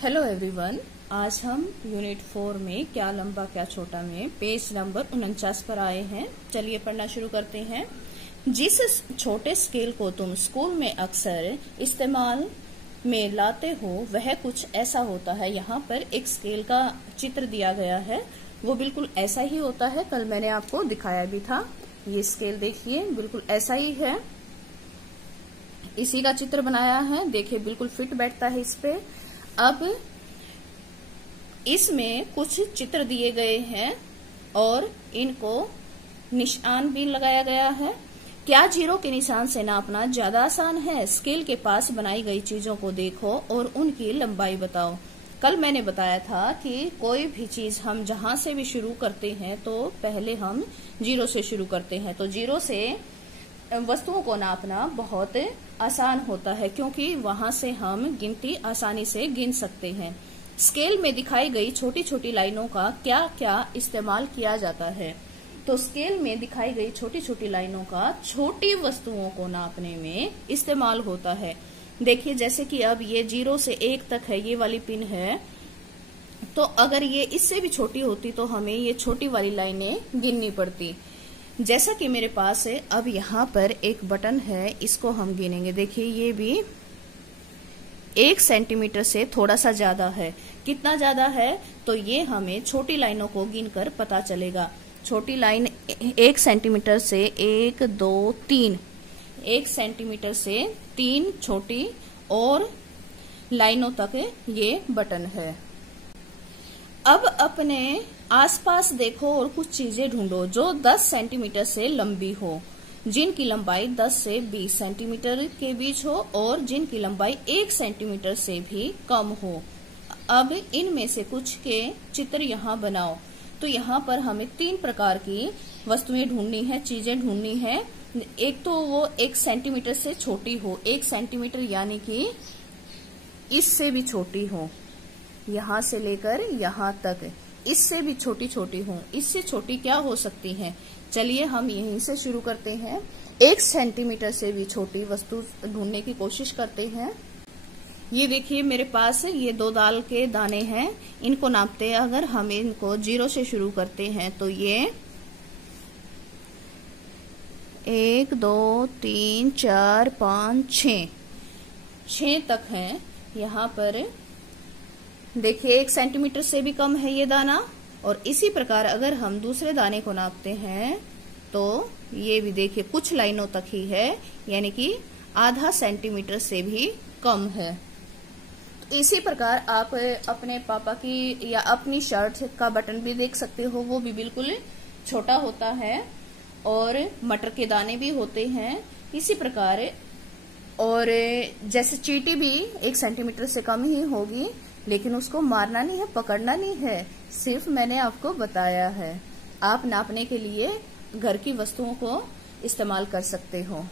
Hello everyone, आज हम unit 4 में क्या लंबा क्या छोटा में पेज नंबर 49 पर आए हैं। चलिए पढ़ना शुरू करते हैं। जिस छोटे स्केल को तुम स्कूल में अक्सर इस्तेमाल में लाते हो वह कुछ ऐसा होता है। यहाँ पर एक स्केल का चित्र दिया गया है, वो बिल्कुल ऐसा ही होता है। कल मैंने आपको दिखाया भी था। ये स्केल देखिए बिल्कुल ऐसा ही है, इसी का चित्र बनाया है। देखिए बिल्कुल फिट बैठता है इस पे। अब इसमें कुछ चित्र दिए गए हैं और इनको निशान भी लगाया गया है। क्या जीरो के निशान से नापना ज्यादा आसान है? स्केल के पास बनाई गई चीजों को देखो और उनकी लंबाई बताओ। कल मैंने बताया था कि कोई भी चीज हम जहां से भी शुरू करते हैं तो पहले हम जीरो से शुरू करते हैं। तो जीरो से वस्तुओं को नापना बहुत आसान होता है क्योंकि वहां से हम गिनती आसानी से गिन सकते हैं। स्केल में दिखाई गई छोटी छोटी लाइनों का क्या क्या इस्तेमाल किया जाता है? तो स्केल में दिखाई गई छोटी छोटी लाइनों का छोटी वस्तुओं को नापने में इस्तेमाल होता है। देखिए जैसे कि अब ये 0 से 1 तक है, ये वाली पिन है। तो अगर ये इससे भी छोटी होती तो हमें ये छोटी वाली लाइनें गिननी पड़ती। जैसा कि मेरे पास है, अब यहाँ पर एक बटन है, इसको हम गिनेंगे। देखिए ये भी 1 सेंटीमीटर से थोड़ा सा ज्यादा है। कितना ज्यादा है? तो ये हमें छोटी लाइनों को गिनकर पता चलेगा। छोटी लाइन 1 सेंटीमीटर से 1 2 3, 1 सेंटीमीटर से 3 छोटी और लाइनों तक ये बटन है। अब अपने आसपास देखो और कुछ चीजें ढूंढो जो 10 सेंटीमीटर से लंबी हो, जिनकी लंबाई 10 से 20 सेंटीमीटर के बीच हो और जिनकी लंबाई 1 सेंटीमीटर से भी कम हो। अब इनमें से कुछ के चित्र यहाँ बनाओ। तो यहाँ पर हमें 3 प्रकार की वस्तुएं ढूंढनी है, चीजें ढूंढनी है। एक तो वो 1 सेंटीमीटर से छोटी हो, 1 सेंटीमीटर यानी कि इससे भी छोटी हो, यहाँ से लेकर यहाँ तक इससे भी छोटी छोटी हो। इससे छोटी क्या हो सकती है? चलिए हम यहीं से शुरू करते हैं। 1 सेंटीमीटर से भी छोटी वस्तु ढूंढने की कोशिश करते हैं। ये देखिए मेरे पास ये 2 दाल के दाने हैं, इनको नापते हैं। अगर हम इनको 0 से शुरू करते हैं तो ये 1 2 3 4 5 6 तक है। यहाँ पर देखिए 1 सेंटीमीटर से भी कम है ये दाना। और इसी प्रकार अगर हम दूसरे दाने को नापते हैं तो ये भी देखिए कुछ लाइनों तक ही है, यानी कि आधा सेंटीमीटर से भी कम है। तो इसी प्रकार आप अपने पापा की या अपनी शर्ट का बटन भी देख सकते हो, वो भी बिल्कुल छोटा होता है। और मटर के दाने भी होते हैं इसी प्रकार। और जैसे चींटी भी 1 सेंटीमीटर से कम ही होगी, लेकिन उसको मारना नहीं है, पकड़ना नहीं है, सिर्फ मैंने आपको बताया है। आप नापने के लिए घर की वस्तुओं को इस्तेमाल कर सकते हो।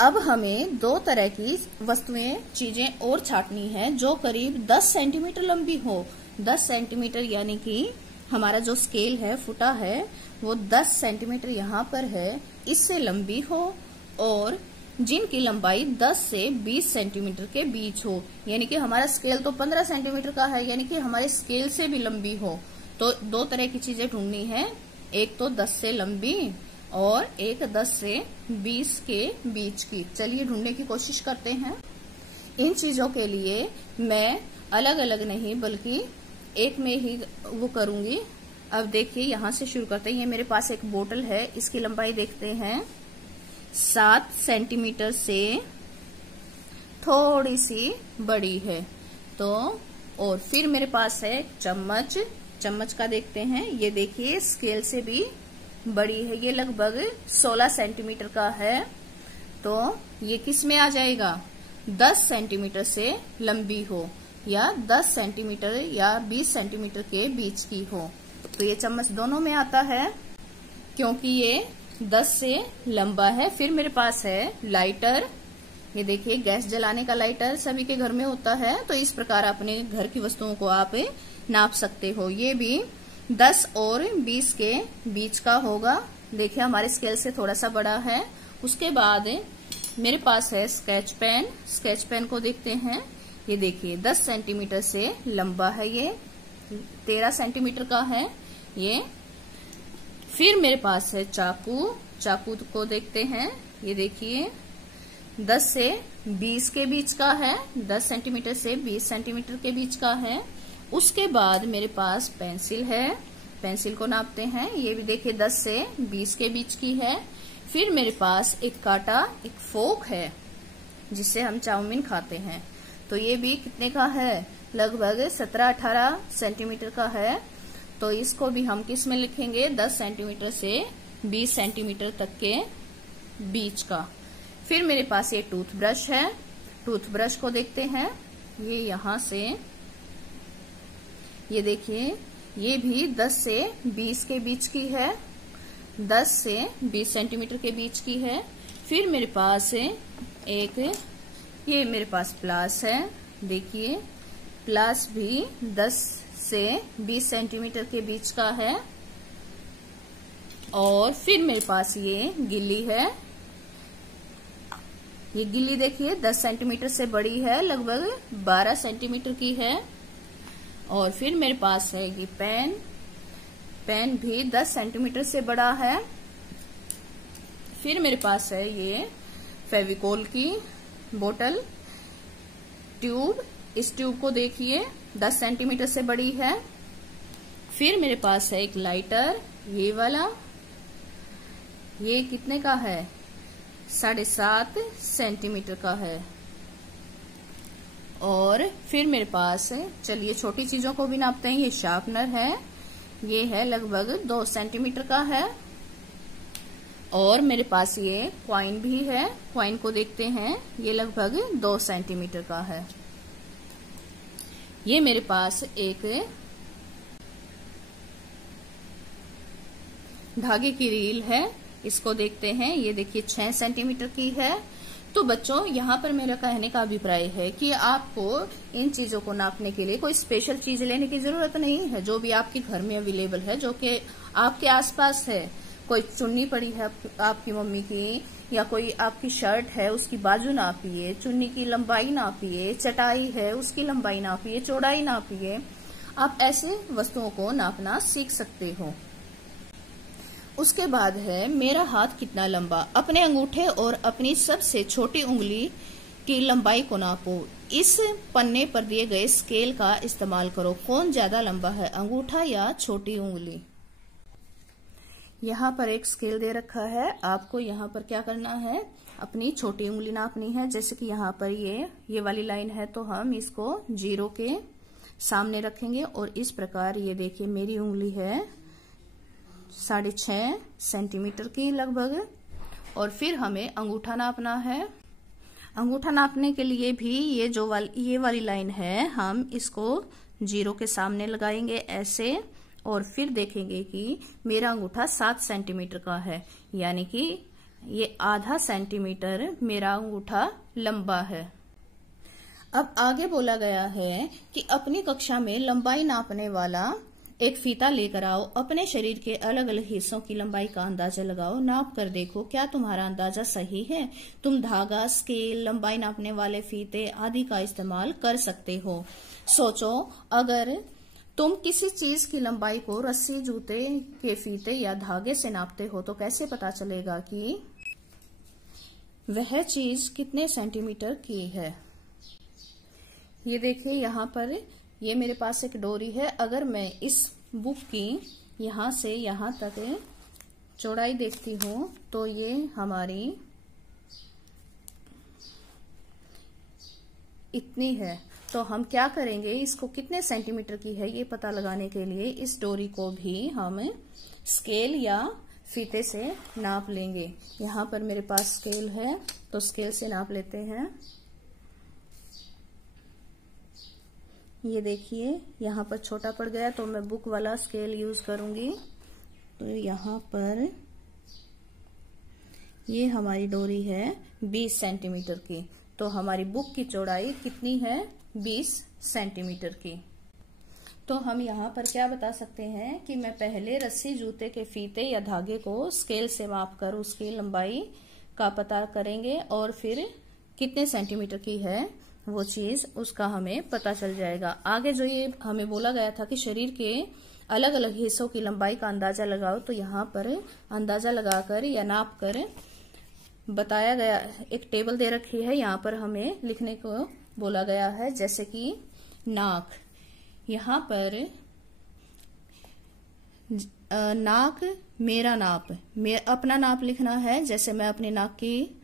अब हमें 2 तरह की वस्तुएं, चीजें और छांटनी है जो करीब 10 सेंटीमीटर लंबी हो। 10 सेंटीमीटर यानी कि हमारा जो स्केल है, फुटा है, वो 10 सेंटीमीटर यहाँ पर है, इससे लंबी हो और जिनकी लंबाई 10 से 20 सेंटीमीटर के बीच हो। यानी कि हमारा स्केल तो 15 सेंटीमीटर का है, यानी कि हमारे स्केल से भी लंबी हो। तो 2 तरह की चीजें ढूंढनी है, एक तो 10 से लंबी और एक 10 से 20 के बीच की। चलिए ढूंढने की कोशिश करते हैं। इन चीजों के लिए मैं अलग अलग नहीं बल्कि एक में ही वो करूंगी। अब देखिए यहाँ से शुरू करते हैं। ये मेरे पास एक बोतल है, इसकी लंबाई देखते हैं 7 सेंटीमीटर से थोड़ी सी बड़ी है। तो और फिर मेरे पास है चम्मच। चम्मच का देखते हैं, ये देखिए स्केल से भी बड़ी है, ये लगभग 16 सेंटीमीटर का है। तो ये किस में आ जाएगा? 10 सेंटीमीटर से लंबी हो या 10 सेंटीमीटर या 20 सेंटीमीटर के बीच की हो। तो ये चम्मच दोनों में आता है क्योंकि ये 10 से लंबा है। फिर मेरे पास है लाइटर। ये देखिए गैस जलाने का लाइटर सभी के घर में होता है। तो इस प्रकार अपने घर की वस्तुओं को आप नाप सकते हो। ये भी 10 और 20 के बीच का होगा। देखिए हमारे स्केल से थोड़ा सा बड़ा है। उसके बाद मेरे पास है स्केच पेन। स्केच पेन को देखते हैं, ये देखिए 10 सेंटीमीटर से लंबा है, ये 13 सेंटीमीटर का है ये। फिर मेरे पास है चाकू, चाकू को देखते हैं। ये देखिए 10 से 20 के बीच का है, 10 सेंटीमीटर से 20 सेंटीमीटर के बीच का है। उसके बाद मेरे पास पेंसिल है, पेंसिल को नापते हैं। ये भी देखिए 10 से 20 के बीच की है। फिर मेरे पास एक कांटा, एक फोक है जिससे हम चाउमीन खाते हैं। तो ये भी कितने का है, लगभग 17-18 सेंटीमीटर का है। तो इसको भी हम किस में लिखेंगे, 10 सेंटीमीटर से 20 सेंटीमीटर तक के बीच का। फिर मेरे पास ये टूथब्रश है, टूथब्रश को देखते हैं। ये यहां से, ये देखिए ये भी 10 से 20 के बीच की है, 10 से 20 सेंटीमीटर के बीच की है। फिर मेरे पास एक, ये मेरे पास प्लास है, देखिए प्लास भी 10 से 20 सेंटीमीटर के बीच का है। और फिर मेरे पास ये गिल्ली है, ये गिल्ली देखिए 10 सेंटीमीटर से बड़ी है, लगभग 12 सेंटीमीटर की है। और फिर मेरे पास है ये पेन, पेन भी 10 सेंटीमीटर से बड़ा है। फिर मेरे पास है ये फेविकोल की बोतल, ट्यूब, इस ट्यूब को देखिए 10 सेंटीमीटर से बड़ी है। फिर मेरे पास है एक लाइटर, ये वाला, ये कितने का है, 7.5 सेंटीमीटर का है। और फिर मेरे पास, चलिए छोटी चीजों को भी नापते हैं। ये शार्पनर है, ये है लगभग 2 सेंटीमीटर का है। और मेरे पास ये क्वाइन भी है, क्वाइन को देखते हैं, ये लगभग 2 सेंटीमीटर का है। ये मेरे पास एक धागे की रील है, इसको देखते हैं। ये देखिए 6 सेंटीमीटर की है। तो बच्चों यहाँ पर मेरा कहने का अभिप्राय है कि आपको इन चीजों को नापने के लिए कोई स्पेशल चीज लेने की जरूरत नहीं है। जो भी आपके घर में अवेलेबल है, जो कि आपके आसपास है, कोई चुन्नी पड़ी है आपकी मम्मी की, या कोई आपकी शर्ट है उसकी बाजू नापिए, चुन्नी की लंबाई नापिए, चटाई है उसकी लंबाई नापिए, चौड़ाई नापिए। आप ऐसे वस्तुओं को नापना सीख सकते हो। उसके बाद है मेरा हाथ कितना लंबा। अपने अंगूठे और अपनी सबसे छोटी उंगली की लंबाई को नापो। इस पन्ने पर दिए गए स्केल का इस्तेमाल करो। कौन ज्यादा लंबा है, अंगूठा या छोटी उंगली। यहाँ पर एक स्केल दे रखा है, आपको यहाँ पर क्या करना है, अपनी छोटी उंगली नापनी है। जैसे कि यहाँ पर ये वाली लाइन है, तो हम इसको 0 के सामने रखेंगे और इस प्रकार, ये देखिए मेरी उंगली है 6.5 सेंटीमीटर की लगभग। और फिर हमें अंगूठा नापना है। अंगूठा नापने के लिए भी ये वाली लाइन है, हम इसको 0 के सामने लगाएंगे ऐसे, और फिर देखेंगे कि मेरा अंगूठा 7 सेंटीमीटर का है, यानी कि ये आधा सेंटीमीटर मेरा अंगूठा लंबा है। अब आगे बोला गया है कि अपनी कक्षा में लंबाई नापने वाला एक फीता लेकर आओ। अपने शरीर के अलग अलग हिस्सों की लंबाई का अंदाजा लगाओ। नाप कर देखो क्या तुम्हारा अंदाजा सही है। तुम धागा, स्केल, लंबाई नापने वाले फीते आदि का इस्तेमाल कर सकते हो। सोचो, अगर तुम किसी चीज की लंबाई को रस्सी, जूते के फीते या धागे से नापते हो तो कैसे पता चलेगा कि वह चीज कितने सेंटीमीटर की है। ये देखिए यहाँ पर ये मेरे पास एक डोरी है। अगर मैं इस बुक की यहाँ से यहाँ तक चौड़ाई देखती हूँ तो ये हमारी इतनी है। तो हम क्या करेंगे, इसको कितने सेंटीमीटर की है ये पता लगाने के लिए इस डोरी को भी हम स्केल या फीते से नाप लेंगे। यहाँ पर मेरे पास स्केल है, तो स्केल से नाप लेते हैं। ये देखिए यहाँ पर छोटा पड़ गया, तो मैं बुक वाला स्केल यूज करूंगी। तो यहाँ पर ये हमारी डोरी है 20 सेंटीमीटर की, तो हमारी बुक की चौड़ाई कितनी है, 20 सेंटीमीटर की। तो हम यहाँ पर क्या बता सकते हैं कि मैं पहले रस्सी, जूते के फीते या धागे को स्केल से माप कर उसकी लंबाई का पता करेंगे और फिर कितने सेंटीमीटर की है वो चीज उसका हमें पता चल जाएगा। आगे जो ये हमें बोला गया था कि शरीर के अलग अलग हिस्सों की लंबाई का अंदाजा लगाओ, तो यहाँ पर अंदाजा लगाकर या नाप कर बताया गया, एक टेबल दे रखी है, यहाँ पर हमें लिखने को बोला गया है। जैसे कि नाक, यहाँ पर नाक, मेरा नाप, अपना नाप लिखना है। जैसे मैं अपनी नाक की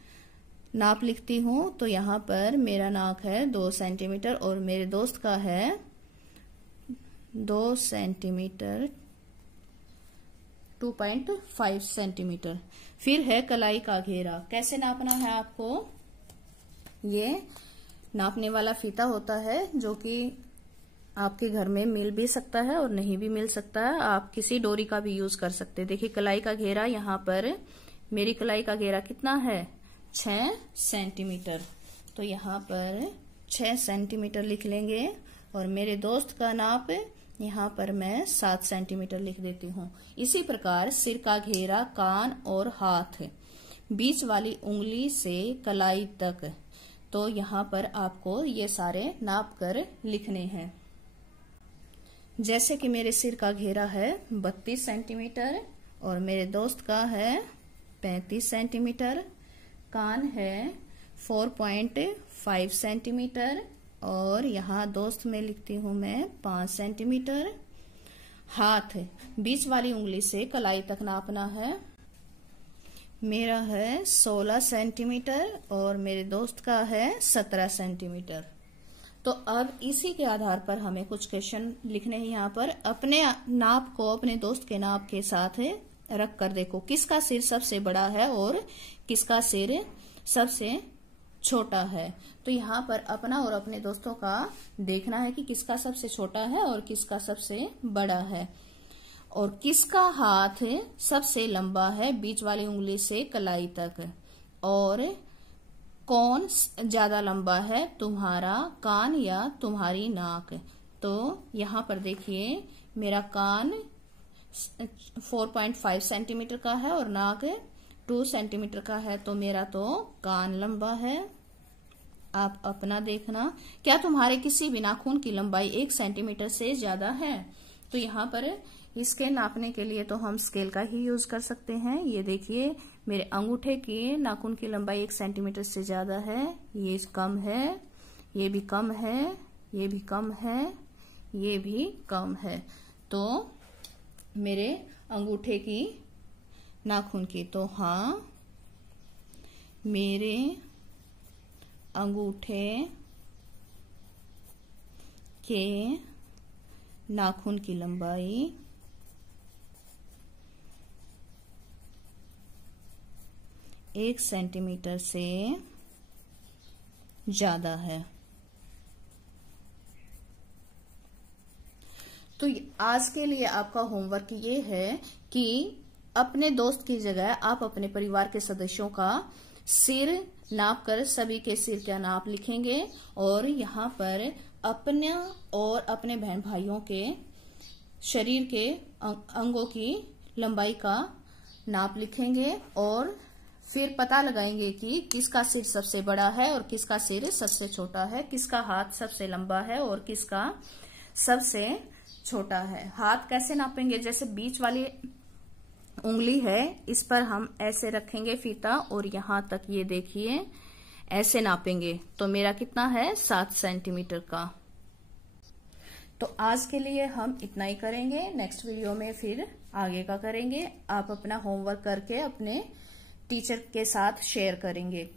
नाप लिखती हूं, तो यहाँ पर मेरा नाक है 2 सेंटीमीटर और मेरे दोस्त का है 2 सेंटीमीटर, 2.5 सेंटीमीटर। फिर है कलाई का घेरा। कैसे नापना है आपको? ये नापने वाला फीता होता है जो कि आपके घर में मिल भी सकता है और नहीं भी मिल सकता है, आप किसी डोरी का भी यूज कर सकते हैं। देखिए कलाई का घेरा, यहाँ पर मेरी कलाई का घेरा कितना है? 6 सेंटीमीटर। तो यहाँ पर 6 सेंटीमीटर लिख लेंगे और मेरे दोस्त का नाप यहाँ पर मैं 7 सेंटीमीटर लिख देती हूँ। इसी प्रकार सिर का घेरा, कान और हाथ, बीच वाली उंगली से कलाई तक, तो यहाँ पर आपको ये सारे नाप कर लिखने हैं। जैसे कि मेरे सिर का घेरा है 32 सेंटीमीटर और मेरे दोस्त का है 35 सेंटीमीटर, कान है 4.5 सेंटीमीटर और यहाँ दोस्त में लिखती हूँ मैं 5 सेंटीमीटर। हाथ, बीच वाली उंगली से कलाई तक नापना है, मेरा है 16 सेंटीमीटर और मेरे दोस्त का है 17 सेंटीमीटर। तो अब इसी के आधार पर हमें कुछ क्वेश्चन लिखने हैं। यहाँ पर अपने नाप को अपने दोस्त के नाप के साथ रख कर देखो किसका सिर सबसे बड़ा है और किसका सिर सबसे छोटा है। तो यहाँ पर अपना और अपने दोस्तों का देखना है कि किसका सबसे छोटा है और किसका सबसे बड़ा है, और किसका हाथ सबसे लंबा है बीच वाली उंगली से कलाई तक, और कौन ज्यादा लंबा है, तुम्हारा कान या तुम्हारी नाक। तो यहाँ पर देखिए मेरा कान 4.5 सेंटीमीटर का है और नाक 2 सेंटीमीटर का है, तो मेरा तो कान लंबा है। आप अपना देखना, क्या तुम्हारे किसी भी नाखून की लंबाई 1 सेंटीमीटर से ज्यादा है? तो यहाँ पर इसके नापने के लिए तो हम स्केल का ही यूज कर सकते हैं। ये देखिए मेरे अंगूठे की नाखून की लंबाई 1 सेंटीमीटर से ज्यादा है, ये कम है, ये भी कम है, ये भी कम है, ये भी कम है। तो मेरे अंगूठे की नाखून की, तो हाँ मेरे अंगूठे के नाखून की लंबाई 1 सेंटीमीटर से ज्यादा है। तो आज के लिए आपका होमवर्क ये है कि अपने दोस्त की जगह आप अपने परिवार के सदस्यों का सिर नाप कर सभी के सिर का नाप लिखेंगे और यहाँ पर अपने और अपने बहन भाइयों के शरीर के अंगों की लंबाई का नाप लिखेंगे और फिर पता लगाएंगे कि किसका सिर सबसे बड़ा है और किसका सिर सबसे छोटा है, किसका हाथ सबसे लंबा है और किसका सबसे छोटा है। हाथ कैसे नापेंगे? जैसे बीच वाली उंगली है, इस पर हम ऐसे रखेंगे फीता और यहाँ तक ये देखिए ऐसे नापेंगे, तो मेरा कितना है 7 सेंटीमीटर का। तो आज के लिए हम इतना ही करेंगे, नेक्स्ट वीडियो में फिर आगे का करेंगे। आप अपना होमवर्क करके अपने टीचर के साथ शेयर करेंगे।